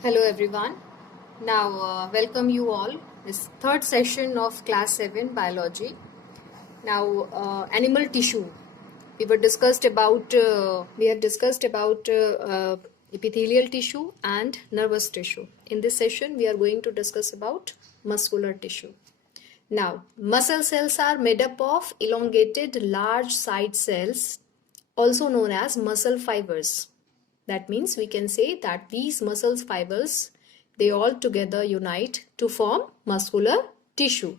Hello everyone. Now welcome you all. This third session of class 7 biology. Now animal tissue. We have discussed about epithelial tissue and nervous tissue. In this session we are going to discuss about muscular tissue. Now muscle cells are made up of elongated large side cells, also known as muscle fibers. That means we can say that these muscle fibers, they all together unite to form muscular tissue.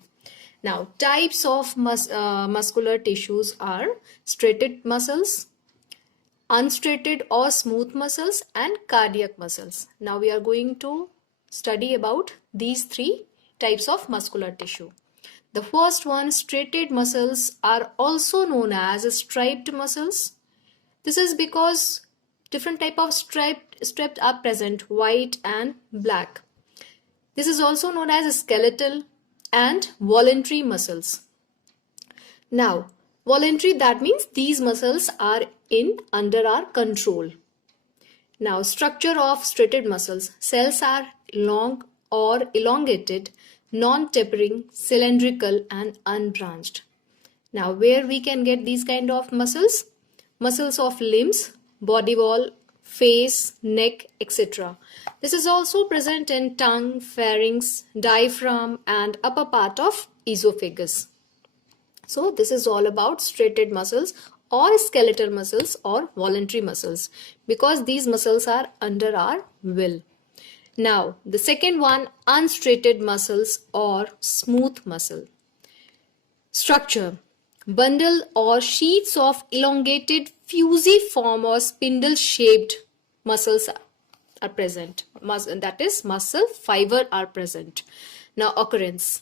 Now types of muscular tissues are striated muscles, unstriated or smooth muscles, and cardiac muscles. Now we are going to study about these three types of muscular tissue. The first one, striated muscles, are also known as striped muscles. This is because different type of striped are present, white and black. This is also known as skeletal and voluntary muscles. Now, voluntary, that means these muscles are under our control. Now, structure of striated muscles. Cells are long or elongated, non-tapering, cylindrical and unbranched. Now, where we can get these kind of muscles? Muscles of limbs, body wall, face, neck, etc. This is also present in tongue, pharynx, diaphragm and upper part of esophagus. So this is all about striated muscles or skeletal muscles or voluntary muscles, because these muscles are under our will. Now the second one, unstriated muscles or smooth muscle. Structure. Bundle or sheets of elongated fusiform or spindle shaped muscles are present. That is, muscle fiber are present. Now occurrence.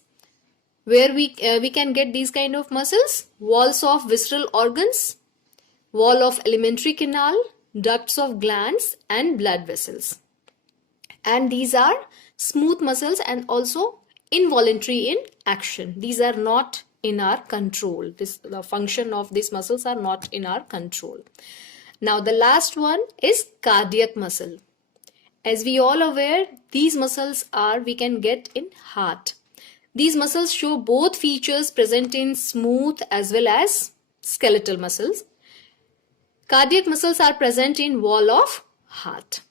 Where we can get these kind of muscles? Walls of visceral organs, wall of alimentary canal, ducts of glands and blood vessels. And these are smooth muscles and also involuntary in action. These are not in our control. The function of these muscles are not in our control. Now the last one is cardiac muscle. As we all aware, these muscles we can get in heart. These muscles show both features present in smooth as well as skeletal muscles. Cardiac muscles are present in wall of heart.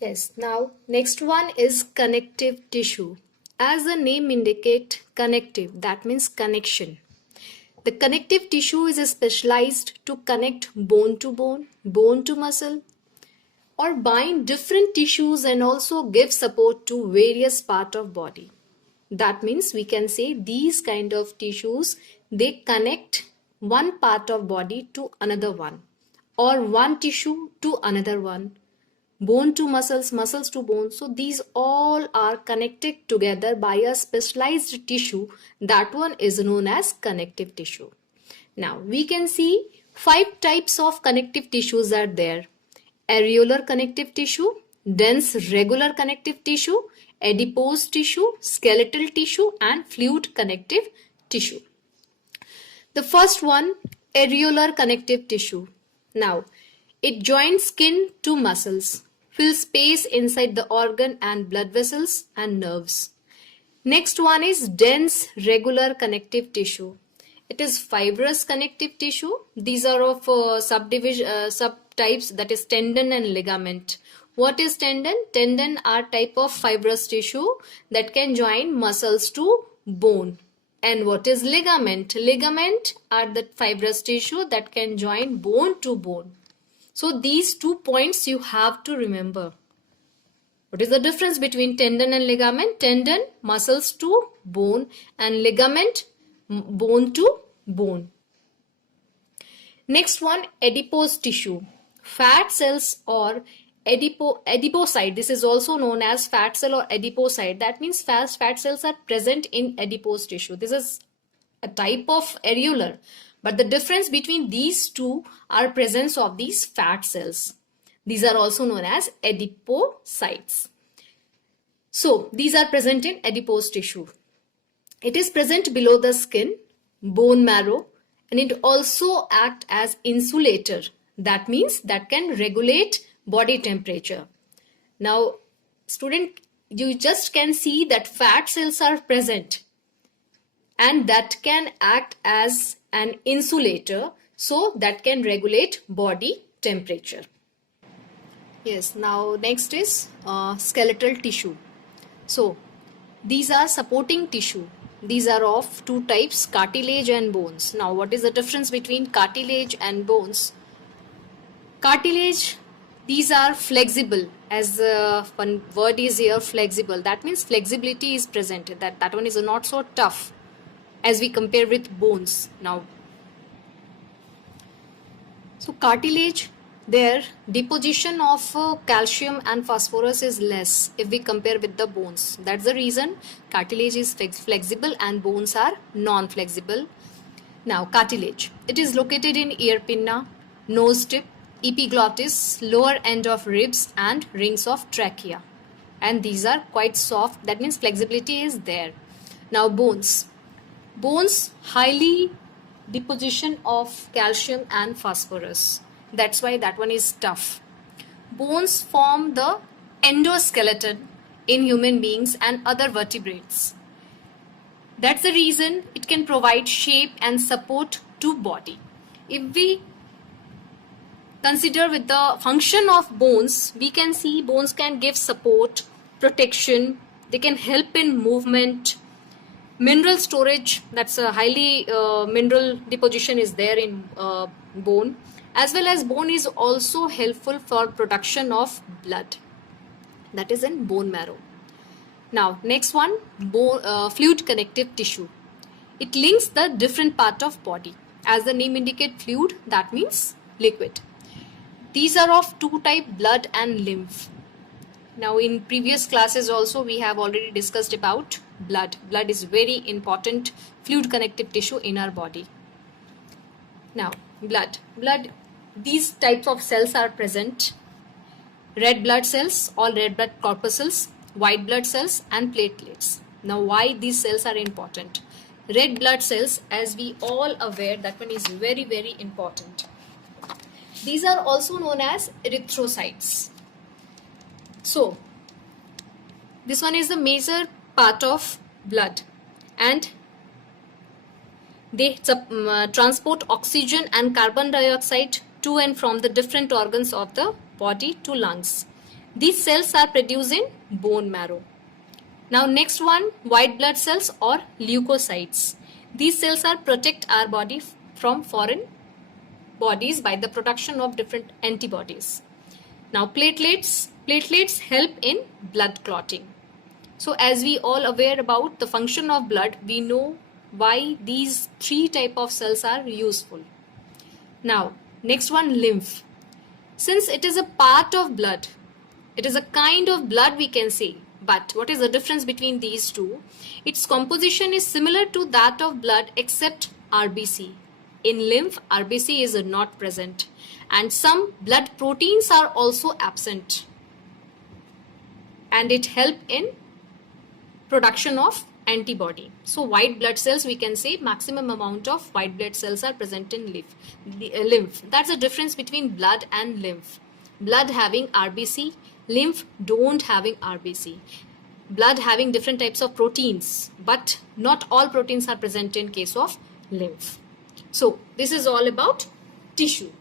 Yes, now next one is connective tissue. As the name indicates, connective, that means connection. The connective tissue is specialized to connect bone to muscle, or bind different tissues and also give support to various parts of body. That means we can say these kind of tissues, they connect one part of body to another one, or one tissue to another one. Bone to muscles, muscles to bone. So these all are connected together by a specialized tissue. That one is known as connective tissue. Now we can see 5 types of connective tissues are there. Areolar connective tissue, dense regular connective tissue, adipose tissue, skeletal tissue and fluid connective tissue. The first one, areolar connective tissue. Now, it joins skin to muscles, fills space inside the organ and blood vessels and nerves. Next one is dense regular connective tissue. It is fibrous connective tissue. These are of subtypes, that is tendon and ligament. What is tendon? Tendon are type of fibrous tissue that can join muscles to bone. And what is ligament? Ligament are the fibrous tissue that can join bone to bone. So these 2 points you have to remember. What is the difference between tendon and ligament? Tendon, muscles to bone, and ligament, bone to bone. Next one, adipose tissue. Fat cells or adipocyte. This is also known as fat cell or adipocyte. That means fat cells are present in adipose tissue. This is a type of areolar. But the difference between these two are presence of these fat cells. These are also known as adipocytes. So these are present in adipose tissue. It is present below the skin, bone marrow, and it also acts as insulator. That means that can regulate body temperature. Now, student, you just can see that fat cells are present and that can act as an insulator, so that can regulate body temperature. Yes, now next is skeletal tissue. So, these are supporting tissue. These are of two types, cartilage and bones. Now, what is the difference between cartilage and bones? Cartilage, these are flexible, as one word is here, flexible. That means flexibility is present. That one is not so tough as we compare with bones. Now, so cartilage, their deposition of calcium and phosphorus is less if we compare with the bones. That's the reason cartilage is flexible and bones are non-flexible. Now, cartilage, it is located in ear pinna, nose tip, epiglottis, lower end of ribs and rings of trachea. And these are quite soft, that means flexibility is there. Now, bones. Bones, highly deposition of calcium and phosphorus. That's why that one is tough. Bones form the endoskeleton in human beings and other vertebrates. That's the reason it can provide shape and support to body. If we consider with the function of bones, we can see bones can give support, protection, they can help in movement, mineral storage, that's a highly mineral deposition is there in bone, as well as bone is also helpful for production of blood, that is in bone marrow. Now, next one, fluid connective tissue. It links the different part of body. As the name indicates, fluid, that means liquid. These are of two type, blood and lymph. Now, in previous classes also we have already discussed about blood. Blood is very important fluid connective tissue in our body. Now, blood, these types of cells are present. Red blood cells, all red blood corpuscles, white blood cells and platelets. Now, why these cells are important? Red blood cells, as we all aware, that one is very, very important. These are also known as erythrocytes. So, this one is the major part of blood and they transport oxygen and carbon dioxide to and from the different organs of the body to lungs. These cells are produced in bone marrow. Now, next one, white blood cells or leukocytes. These cells are protect our body from foreign bodies by the production of different antibodies. Now, platelets help in blood clotting. So, as we all aware about the function of blood, we know why these three type of cells are useful. Now, next one, lymph. Since it is a part of blood, it is a kind of blood we can say, but what is the difference between these two? Its composition is similar to that of blood except RBC. In lymph, RBC is not present and some blood proteins are also absent, and it helps in production of antibody. So, white blood cells, we can say maximum amount of white blood cells are present in lymph. That's the difference between blood and lymph. Blood having RBC, lymph don't having RBC. Blood having different types of proteins, but not all proteins are present in case of lymph. So, this is all about tissue.